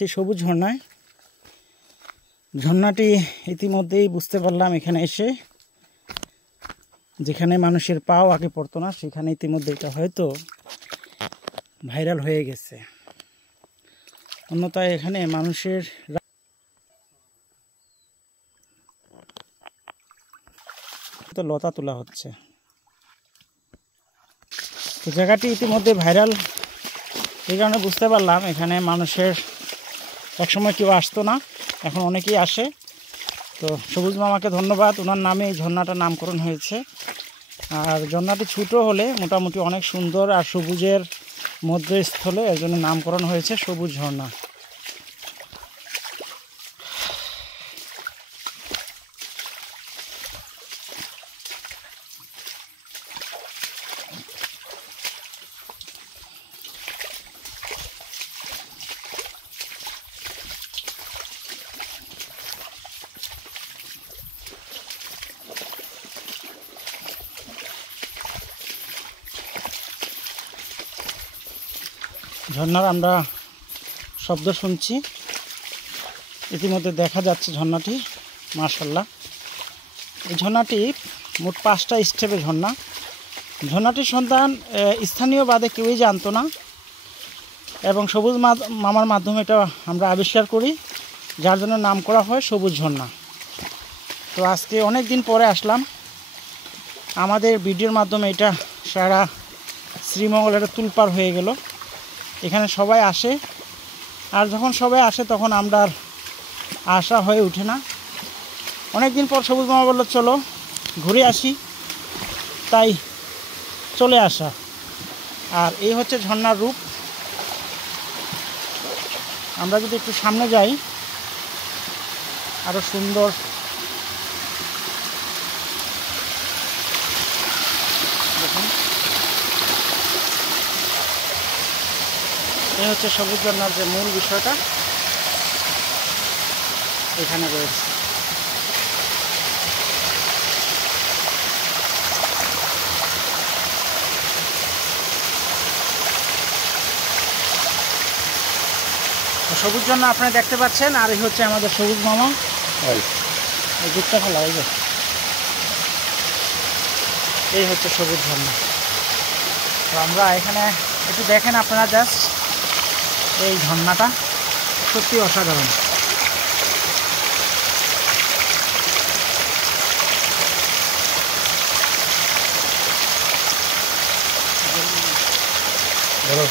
এই সবুজ ঝর্ণায় ঝর্ণাটি ইতিমধ্যেই বুঝতে পারলাম এখানে এসে, যেখানে মানুষের পাও আগে পড়তো না সেখানে ইতিমধ্যে এটা হয়তো ভাইরাল হয়ে গেছে। অন্যথায় এখানে মানুষের তো লতা তোলা হচ্ছে। তো জায়গাটি ইতিমধ্যে ভাইরাল, এই কারণে বুঝতে পারলাম এখানে মানুষের একসময় কেউ আসতো না, এখন অনেকেই আসে। তো সবুজ মামাকে ধন্যবাদ, ওনার নামে এই ঝর্ণাটার নামকরণ হয়েছে। আর ঝর্ণাটি ছোটো হলে মোটামুটি অনেক সুন্দর আর সবুজের মধ্যস্থলে এর জন্য নামকরণ হয়েছে সবুজ ঝর্ণা। ঝর্ণার আমরা শব্দ শুনছি, ইতিমধ্যে দেখা যাচ্ছে ঝর্ণাটি। মাশাআল্লাহ, এই ঝর্ণাটি মোট 5টা স্টেপের ঝর্ণা। ঝর্ণাটির সন্ধান স্থানীয় বাদে কেউই জানতো না, এবং সবুজ মামার মাধ্যমে এটা আমরা আবিষ্কার করি, যার জন্য নাম করা হয় সবুজ ঝর্ণা। তো আজকে অনেক দিন পরে আসলাম, আমাদের ভিডিওর মাধ্যমে এটা সারা শ্রীমঙ্গল এটা তুলপার হয়ে গেল। এখানে সবাই আসে, আর যখন সবাই আসে তখন আমরা আর আসা হয়ে ওঠে না। অনেক দিন পর সবুজ মামা বলল চলো ঘুরে আসি, তাই চলে আসা। আর এই হচ্ছে ঝর্ণার রূপ। আমরা যদি একটু সামনে যাই আরো সুন্দর, দেখুন এই হচ্ছে সবুজ ঝর্ণার যে মূল বিষয়টা এখানে রয়েছে। সবুজ ঝর্ণা আপনারা দেখতে পাচ্ছেন, আর এই হচ্ছে আমাদের সবুজ মামা। এই দিকটা ফেলা হয়ে যায়, এই হচ্ছে সবুজ ঝর্ণা। তো আমরা এখানে একটু দেখেন আপনারা, জাস্ট এই ঝর্ণাটা সত্যি অসাধারণ। বলো